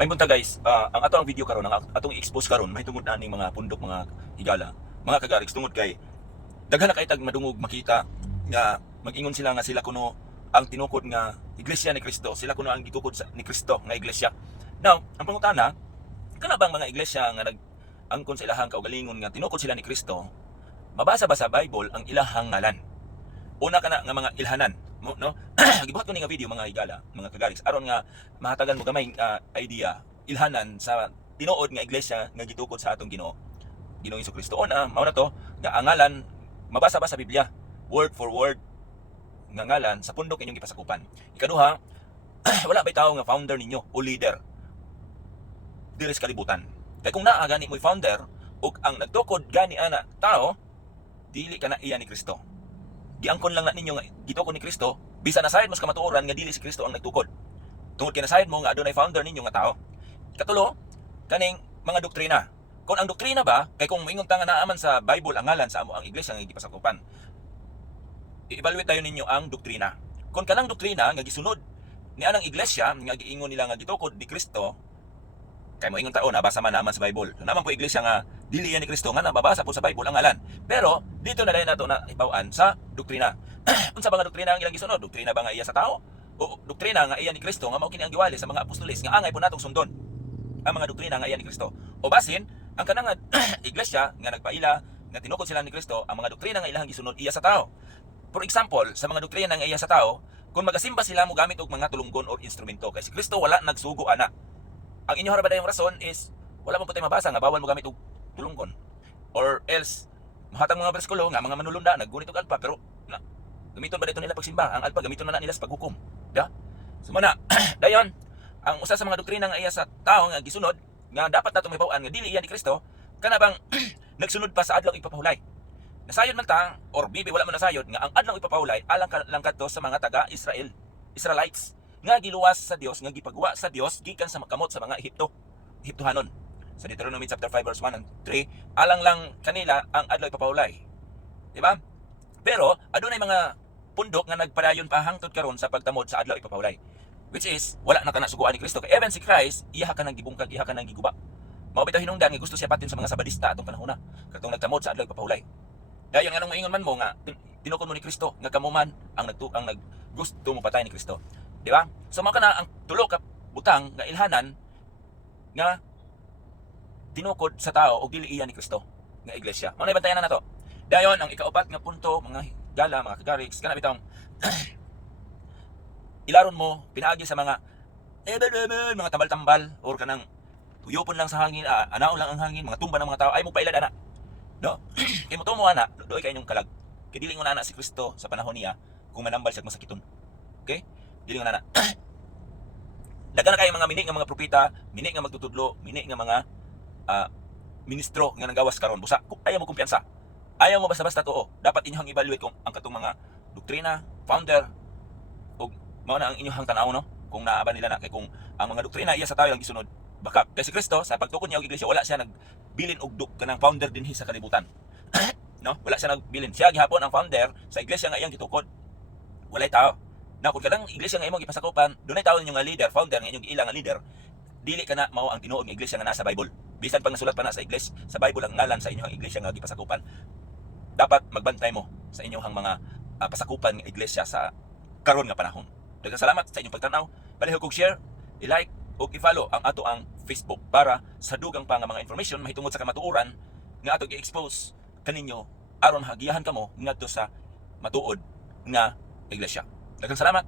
May bunta guys, ang ato ang video karon, ang atong i-expose karon mahitungod na ning mga pundok, mga higala, mga kagariks tungod kay daghan na kay tag madungog makita nga mag-ingon sila nga sila kuno ang tinukod nga iglesia ni Kristo, sila kuno ang gitukod ni Kristo nga iglesia. Now, ang pangutana, kana bang mga iglesia nga nag-angkon sa ilahang kaugalingon nga tinukod sila ni Kristo, mabasa ba sa Bible ang ilahang ngalan? Una kana nga mga ilhanan, no? Gibuhat ko ni nga video mga higala, mga kagariks aron nga mahatagan mo gamay idea ilhanan sa tinuod nga iglesia nga gitukod sa atong Ginoo, Ginoong Hesukristo. Una, mao na to nga ang ngalan mabasa ba sa Biblia, word for word nga ngalan sa pundok inyong gipasakupan. Ikaduha, wala ba'y tao nga founder ninyo o leader diri sa kalibutan. Kay kung naa gani mo'y founder ug ang nagtukod gani ana tao, dili kana iya ni Kristo. Giangkon lang na ninyo nga gitukod ni Kristo, bisan na sayad mas kamatuoran nga dili si Kristo ang nagtukod. Tungod kay nasayad mo nga adunay founder ninyo nga tao. Ikatulo, kaning mga doktrina. Kung ang doktrina ba, kay kung moingon ta nga naaman sa Bible ang ngalan sa amo ang iglesia nga gipasakupan, i-evaluate tayo ninyo ang doktrina. Kung kanang doktrina nga gisunod ni anang iglesia nga giingon nila nga gitukod ni Kristo, kay moingon taon nabasa man naman sa Bible. Naman po iglesia nga dili yan ni Kristo nga nababasa po sa Bible ang ngalan. Pero dito na nato na ibawaan sa doktrina. Unsa ba nga doktrina ang ilang gisunod? Doktrina ba nga iya sa tao? O doktrina nga iya ni Kristo nga mao kini ang giwali sa mga apostoles nga angay po natong sundon ang mga doktrina nga iya ni Kristo. O basin ang kanang iglesia nga nagpaila nga tinukod sila ni Kristo, ang mga doktrina nga ilang gisunod iya sa tao. For example, sa mga doktrina nga iya sa tao, kung magasimba sila mo gamit og mga tulunggon o instrumento, kay si Kristo wala nagsugo ana. Ang inyo harabadayong rason is wala mo putay mabasa nga bawal mo gamit og tulunggon, or else mahatang mga bersikulo nga mga manulunda naggunit og alpa, pero na gamiton ba dito nila pagsimba? Ang alpa gamiton na nila sa paghukom, da? Sumana dayon ang usa sa mga doktrina nga iya sa tao nga gisunod nga dapat nato mahibaw-an nga dili iya ni Kristo, kana bang nagsunod pa sa adlaw ipapahulay. Nasayod man ta or bibi wala man nasayod nga ang adlaw ipapahulay alang lang kadto sa mga taga Israelites nga giluwas sa Dios, nga gipagawa sa Dios gikan sa makamot sa mga Ehiptohanon. Sa Deuteronomy chapter 5 verse 1 and 3, alang lang kanila ang adlaw ipapahulay. Di ba? Pero adunay mga pundok nga nagpadayon pa hangtod karon sa pagtamod sa adlaw ipapahulay. Which is wala na kana suguan ni Kristo. Kay even si Christ, iha ka nang gibungkag, iha ka nang giguba. Mao bitaw hinungdan nga gusto siya patin sa mga sabadista atong panahon na, katong nagtamod sa adlaw ipapahulay. Dayon nga nang moingon man mo nga tinukod mo ni Kristo nga kamo man ang gusto mo patay ni Kristo. Di ba? So mao kana ang tulo ka butang nga ilhanan nga tinukod sa tao og dili iya ni Kristo nga iglesia. Mao na bantayan na nato. Dayon ang ikaupat nga punto, mga higala, mga kagariks, kana bitong ilaron mo pinaagi sa mga mga tambal-tambal or kanang tuyopon lang sa hangin, anaon lang ang hangin, mga tumba ng mga tao ay mo pailad ana. No? Kay mo tumo ana, doy kay inyong kalag. Kay dili mo na si Kristo sa panahon niya kung manambal siya masakiton. Okay? Dili nga na. Dagan na kay mga mini nga mga propeta, mini nga magtutudlo, mini nga mga ministro nga nanggawas karon busa. Kung ayaw mo kumpiyansa, ayaw mo basta-basta tuo, dapat inyong evaluate kung ang katong mga doktrina, founder, o mao na ang inyong tanaw, no? Kung naaba nila na, kay kung ang mga doktrina iya sa tayo lang gisunod, baka kay si Kristo sa pagtukod niya og iglesia wala siya nagbilin og kanang founder dinhi sa kalibutan. No? Wala siya nagbilin. Siya gihapon ang founder sa iglesia nga iyang gitukod. Walay tao. Na kung kadang iglesia nga imong gipasakupan, dunay tao ninyo nga leader, founder nga inyong ilang nga leader, dili kana mao ang tinuod nga iglesia nga nasa Bible. Bisan pang nasulat pa na sa iglesia sa Bible ang ngalan sa inyong iglesia nga gipasakupan, dapat magbantay mo sa inyong mga pasakupan nga iglesia sa karon nga panahon. Daghang salamat sa inyong pagtan-aw. Palihog og share, i-like ug i-follow ang ato ang Facebook para sa dugang pa nga mga information mahitungod sa kamatuoran nga ato gi-expose kaninyo aron hagiyahan kamo ngadto sa matuod nga iglesia. Daghang salamat.